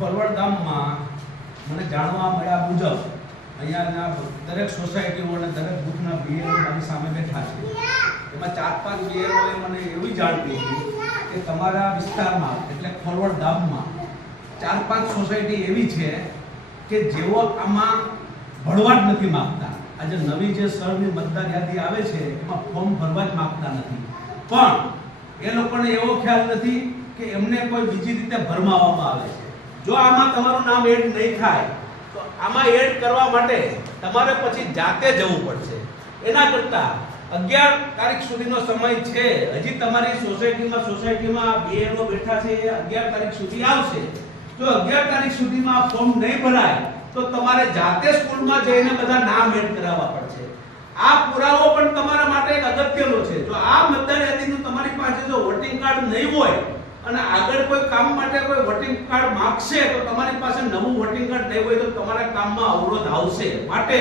Forward ગામમાં મને જાણવા મળ્યા મુજબ અહીંયાના દરેક સોસાયટીઓ અને દરેક બૂથના બીએલઓ મારી સામે બેઠા છે. એમાં 4-5 બીએલઓએ મને એવી જાણ કરી કે તમારા વિસ્તારમાં એટલે ફોરવર્ડ ગામમાં 4-5 સોસાયટી એવી છે કે જેઓ આમાં ભરવા જ નથી માંગતા. આજે નવી જે સરની મતદાર યાદી આવે છે એમાં ફોર્મ ભરવા જ માંગતા નથી, પણ એ લોકોને એવો ખ્યાલ નથી કે એમને કોઈ બીજી રીતે ભરમાવવામાં આવે છે. જો આમાં તમારું નામ એડ નહીં થાય તો આમાં એડ કરવા માટે તમારે પછી જાતે જવું પડશે. એના કરતા 11 તારીખ સુધીનો સમય છે. હજી તમારી સોસાયટીમાં બીએલઓ બેઠા છે, 11 તારીખ સુધી આવશે. જો 11 તારીખ સુધીમાં ફોર્મ નહીં ભરાય તો તમારે જાતે સ્કૂલમાં જઈને બધા નામ એડ કરાવવા પડશે. આ પુરાવો પણ તમારા માટે એક અગત્યનો છે. જો આ મતદાર યાદીનું તમારી પાસે જો વોટિંગ કાર્ડ નહીં હોય અને આગળ કોઈ કામ માટે કોઈ વોટિંગ કાર્ડ માંગશે તો તમારી પાસે નવું વોટિંગ કાર્ડ નહીં હોય તો તમારા કામમાં અવરોધ આવશે. માટે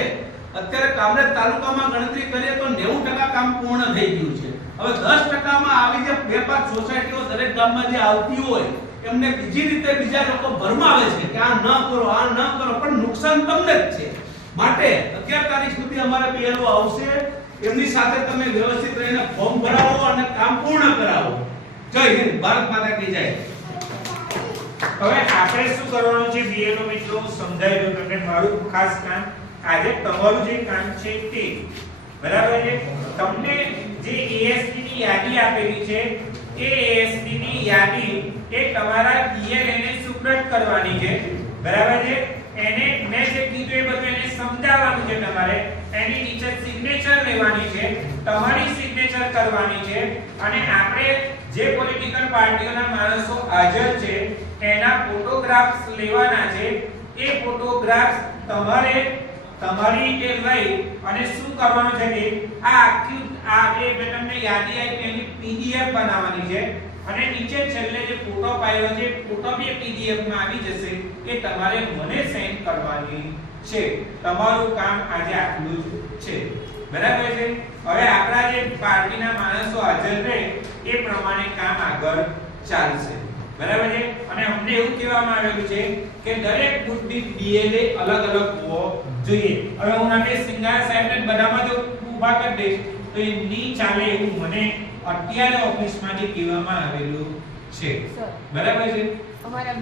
અત્યારે કામરેજ તાલુકામાં ગણતરી કરીએ તો 90% કામ પૂર્ણ થઈ ગયું છે. હવે 10%માં આવી જે 2-5 સોસાયટીઓ દરેક ગામમાં જે આવતી હોય એમને બીજી રીતે બીજા લોકો ભરમાવે છે કે આ ન કરો, આ ન કરો, પણ નુકસાન તમને જ છે. માટે 11 તારીખ સુધી અમારે બીએલઓ આવશે. એમની સાથે તમે વ્યવસ્થિત રહીને ફોર્મ ભરાવો અને કામ પૂર્ણ કરાવો. જય હિન્દ, ભારત માતા કી જય. હવે આપણે શું કરવાનું છે બીએલઓ મિત્રો, સમજાવી દો તમને. મારું ખાસ કામ આજે તમારું જે કામ છે તે બરાબર છે. તમને જે એએસપી ની યાદી આપેલી છે એ એએસપી ની યાદી એ તમારા બીએલએ સુપ્રત કરવાની છે. બરાબર છે. એને મેં જે કીધું એ બધું એને સમજાવવાનું છે. તમારે એની નીચે સિગ્નેચર લેવાની છે, તમારી સિગ્નેચર કરવાની છે અને આપણે જે પોલિટિકલ પાર્ટીઓના માણસો હાજર છે એના ફોટોગ્રાફ્સ લેવાના છે. એ ફોટોગ્રાફ્સ તમારે તમારી એ લઈ અને શું કરવાનું છે કે આ આખી આ જે મેં તમને યાદી આપી એની પીડીએફ બનાવવાની છે અને નીચે છેલ્લે જે ફોટો પાડ્યો છે ફોટો બી પીડીએફ માં આવી જશે. એ તમારે મને સેન્ડ કરવાની છે. તમારું કામ આજે આટલું જ છે. બરાબર છે. હવે આપણા જે પાર્ટીના માણસો હાજર રહે એ પ્રમાણે કામ આગળ ચાલશે. બરાબર છે. અને અમને એવું કહેવામાં આવેલું છે કે દરેક બુથની બીએલએ અલગ અલગ હોવો જોઈએ. હવે હું નાટે સિંગાર સાહેબને બધામાં જો ઊભા કરી દઈશ તો એ ની ચાલે એવું મને અત્યારે ઓફિસમાંથી કહેવામાં આવેલું છે. બરાબર છે. અમારા